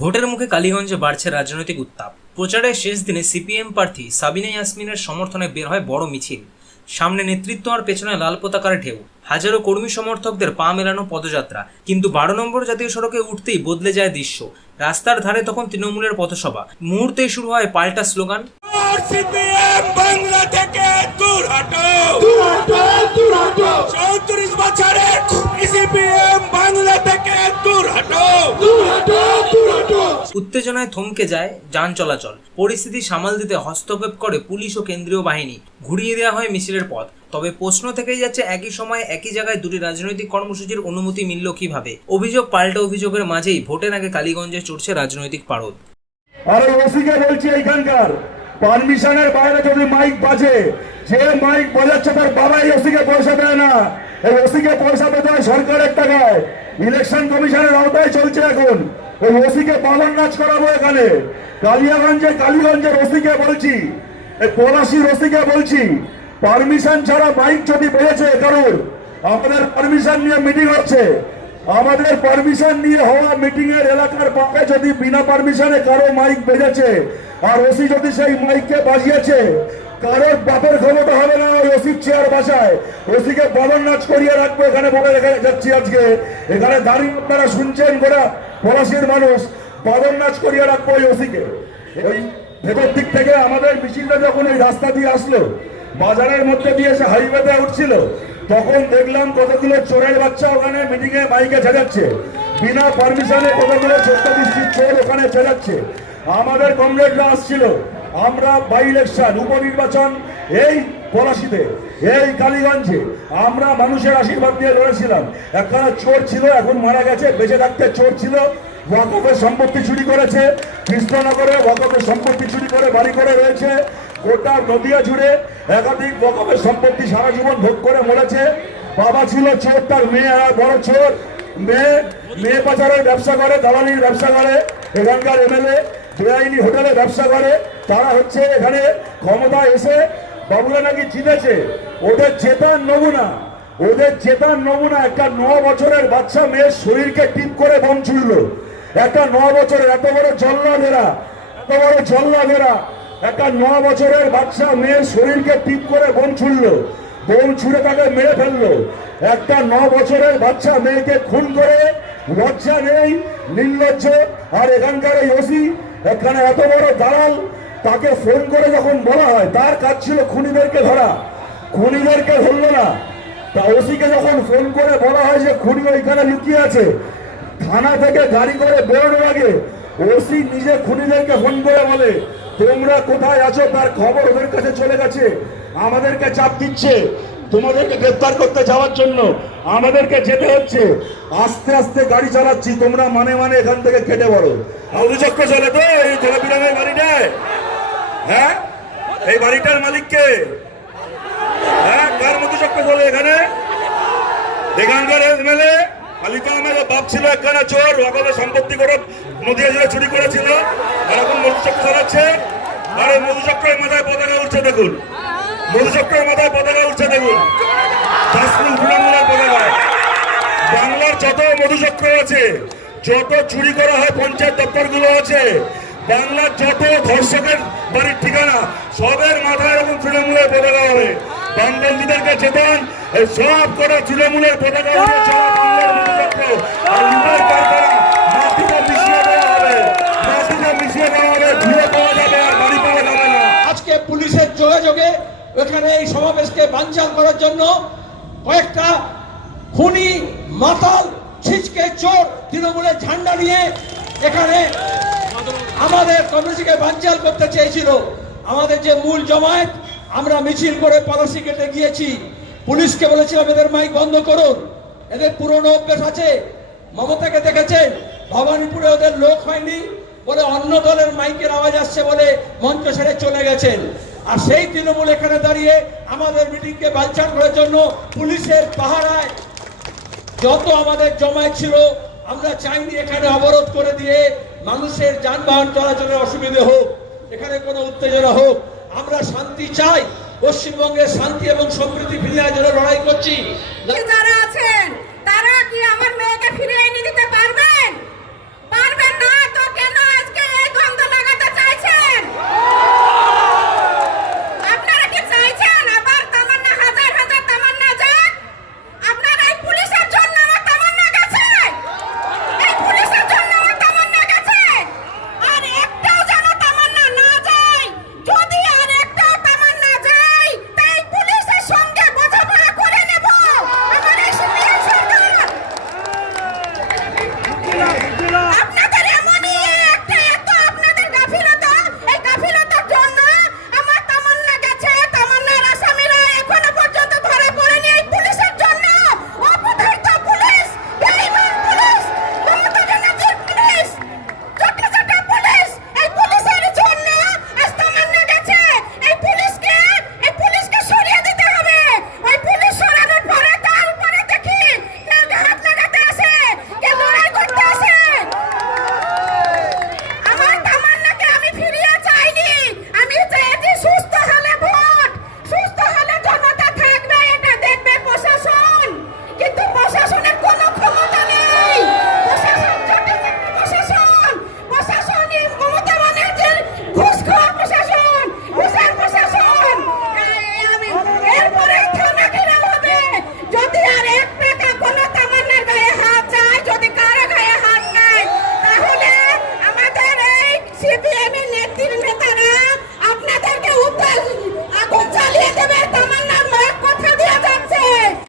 ভোটের মুখে কালীগঞ্জে বাড়ছে রাজনৈতিক উত্তাপ। প্রচারের শেষ দিনে সিপিএম প্রার্থী সাবিনা ইয়াসমিনের সমর্থনে বের হয় বড় মিছিল। সামনে নেতৃত্ব আর পেছনে লাল পতাকার ঢেউ। হাজারো কর্মী সমর্থকদের পা মেলানো পদযাত্রা। কিন্তু 12 নম্বর জাতীয় সড়কে উঠতেই বদলে যায় দৃশ্য। রাস্তার ধারে তখন তৃণমূলের পথসভা। মুহূর্তেই শুরু হয় পাল্টা স্লোগান, সিপিএম বাংলা থেকে দূর হটো, 34 বছরের সিপিএম বাংলা থেকে দূর হটো। উত্তেজনায় থমকে যায় যান চলাচল। পরিস্থিতি সামাল দিতে হস্তক্ষেপ করে পুলিশ ও কেন্দ্রীয় বাহিনী। ঘুরিয়ে দেওয়া হয় মিছিলের পথ। তবে প্রশ্ন থেকেই যাচ্ছে, একই সময়ে একই জায়গায় দুটি রাজনৈতিক কর্মসূচির অনুমতি মিলল কিভাবে? অভিযোগ পাল্টা অভিযোগের মাঝেই ভোটের আগে কালীগঞ্জে চড়ছে রাজনৈতিক পারদ। আরে ওসিকে বলছি, এইখানকার পারমিশনের বাইরে যদি মাইক বাজে, যে মাইক বাজাচ্ছে তার বাবাই ওসিকে পয়সা দেয় না। এই ওসিকে পয়সা পেতে হয় সরকারের টাকায়। ইলেকশন কমিশনের আওতায় চলছে এখন। ওই ওসিকে পালন নাচ করাবো এখানে কালীগঞ্জের ওসিকে বলছি, এই পলাশির ওসিকে বলছি, পারমিশন ছাড়া মাইক যদি বেজেছে কারোর, আমাদের পারমিশন নিয়ে মিটিং হচ্ছে, আমাদের পারমিশন নিয়ে হওয়া মিটিং এর এলাকার পাশে যদি বিনা পারমিশনে কারো মাইক বেজেছে আর ওসি যদি সেই মাইককে বাজিয়েছে, কারোর বাপের ক্ষমতা হবে না ওই ওসির চেয়ার বাসায়। ওসিকে বদন নাচ করিয়ে রাখবো এখানে বলে রেখে যাচ্ছি। আজকে এখানে দাঁড়িয়ে আপনারা শুনছেন গোটা পলাশির মানুষ, বদন নাচ করিয়ে রাখবো ওই ওসিকে। ওই ভেতর দিক থেকে আমাদের মিছিলটা যখন এই রাস্তা দিয়ে আসলো, বাজারের মধ্যে দিয়ে এসে হাইওয়েতে উঠছিল, তখন দেখলাম কতগুলো চোরের বাচ্চা ওখানে মিটিং এ মাইকে ছেড়াচ্ছে, বিনা পারমিশনে কতগুলো ছোট্ট ডিস্ট্রিক্ট চোর ওখানে ছেড়াচ্ছে। আমাদের কমরেডরা আসছিল, আমরা বাই ইলেকশন উপনির্বাচন এই পলাশিতে, এই কালীগঞ্জে আমরা মানুষের আশীর্বাদ দিয়ে লড়েছিলাম। একখানা চোর ছিল, এখন মারা গেছে, বেঁচে থাকতে চোর ছিল, ওয়াকফের সম্পত্তি চুরি করেছে, কৃষ্ণনগরে ওয়াকফের সম্পত্তি চুরি করে বাড়ি করে রয়েছে, গোটা নদিয়া জুড়ে একাধিক ওয়াকফের সম্পত্তি সারা জীবন ভোগ করে মরেছে। বাবা ছিল চোর, তার মেয়ে আর বড় চোর, মেয়ে পাচারের ব্যবসা করে, দালালির ব্যবসা করে। এখানকার এমএলএ বেআইনি হোটেলে ব্যবসা করে। তারা হচ্ছে এখানে ক্ষমতা এসে বাবুরা নাকি জিতেছে। ওদের জেতার নমুনা একটা 9 বছরের বাচ্চা মেয়ের শরীরকে টিপ করে বোম ছুড়লো। একটা 9 বছরের এত বড় জল্লাদেরা একটা 9 বছরের বাচ্চা মেয়ের শরীরকে টিপ করে বোম ছুড়লো, বোম ছুড়ে তাকে মেরে ফেললো। একটা 9 বছরের বাচ্চা মেয়েকে খুন করে লজ্জা নেই, নির্লজ্জ। আর এখানকার এই ওসি এখানে এত বড় দালাল, তাকে ফোন করে যখন বলা হয়, তার কাজ ছিল খুনিদেরকে ধরা, খুনিদেরকে ধরলো না। তা ওসিকে যখন ফোন করে বলা হয় যে খুনি ওইখানে লুকিয়ে আছে, থানা থেকে গাড়ি করে বেরোনোর আগে ওসি নিজে খুনিদেরকে ফোন করে বলে, তোমরা কোথায় আছো তার খবর ওদের কাছে চলে গেছে, আমাদেরকে চাপ দিচ্ছে, তোমাদেরকে গ্রেফতার করতে যাওয়ার জন্য আমাদেরকে যেতে হচ্ছে, আস্তে আস্তে গাড়ি চালাচ্ছি, তোমরা মানে এখান থেকে কেটে পড়ো। অভিযোগটা চলে তো এই ধোলাপিরামের বাড়িটায়। হ্যাঁ, এই বাড়িটার মালিক কে? হ্যাঁ, কার মধ্যে চলে এখানে? এখানকার এমএলএ আলিফা আহমেদের বাপ ছিল একখানা চোর, ওখানে সম্পত্তি করে নদিয়া জেলা চুরি করেছিল, আর এখন মধুচক্র চালাচ্ছে। আর এই মধুচক্রের মাথায় পতাকা উঠছে দেখুন, দাসপুর তৃণমূলের পতাকা। বাংলার যত মধুচক্র আছে, যত চুরি করা হয় পঞ্চায়েত দপ্তরগুলো আছে, বাংলার যত ধর্ষকের বাড়ির ঠিকানা, সবের মাথায় এরকম তৃণমূলের পতাকা হবে। বামপন্থীদেরকে চেতন, সব করে তৃণমূলের পতাকা উঠে চলা বাংলার মধুচক্র আর লুটের কারখানা মাটিতে মিশিয়ে দেওয়া হবে, ধুয়ে পাওয়া যাবে আর বাড়ি পাওয়া যাবে না। আজকে পুলিশের যোগাযোগে এখানে এই সমাবেশকে বানচাল করার জন্য কয়েকটা খুনি মাতাল ছিচকে চোর তৃণমূলের ঝান্ডা নিয়ে এখানে আমাদের কমিটিকে বানচাল করতে চেয়েছিল। আমাদের যে মূল জমায়েত, আমরা মিছিল করে পলাশি কেটে গিয়েছি, পুলিশকে বলেছিলাম এদের মাইক বন্ধ করুন, এদের পুরনো অভ্যেস আছে। মমতাকে দেখেছেন ভবানীপুরে ওদের লোক হয়নি বলে অন্য দলের মাইকের আওয়াজ আসছে বলে মঞ্চ ছেড়ে চলে গেছেন। আর সেই তৃণমূল এখানে দাঁড়িয়ে আমাদের মিটিংকে বানচাল করার জন্য পুলিশের পাহারায় যত আমাদের জমায়েত ছিল, আমরা চাইনি এখানে অবরোধ করে দিয়ে মানুষের যানবাহন চলাচলের অসুবিধে হোক, এখানে কোনো উত্তেজনা হোক। আমরা শান্তি চাই, পশ্চিমবঙ্গের শান্তি এবং সমৃদ্ধি ফিরিয়ে আনার জন্য লড়াই করছি। যারা আছেন তারা কি আমার মেয়েকে ফিরিয়ে এনে দিতে পারবে?